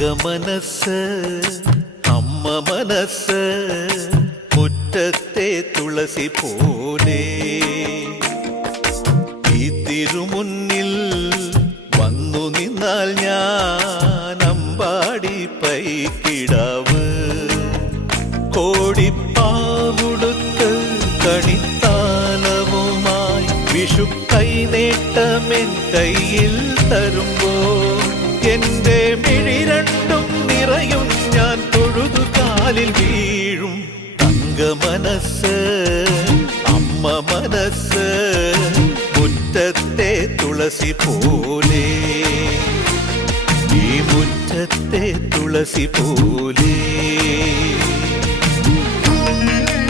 മനസ്സ് അമ്മ മനസ്സ് മുറ്റത്തെ തുളസി പോലെ ഈ തിരുമുന്നിൽ വന്നു നിന്നാൽ ഞാൻ അമ്പാടി പൈക്കിടാവ് കോടിപ്പാവുടുത്ത് കണിത്താലവുമായി വിഷു കൈനേട്ടമെൻ കയ്യിൽ തരുമ്പോൾ എന്റെ മിഴി രണ്ടും നിറയും ഞാൻ തൊഴുതു കാലിൽ വീഴും തങ്ക മനസ്സ് അമ്മ മനസ്സ് മുറ്റത്തെ തുളസി പോലെ ഈ മുറ്റത്തെ തുളസി പോലെ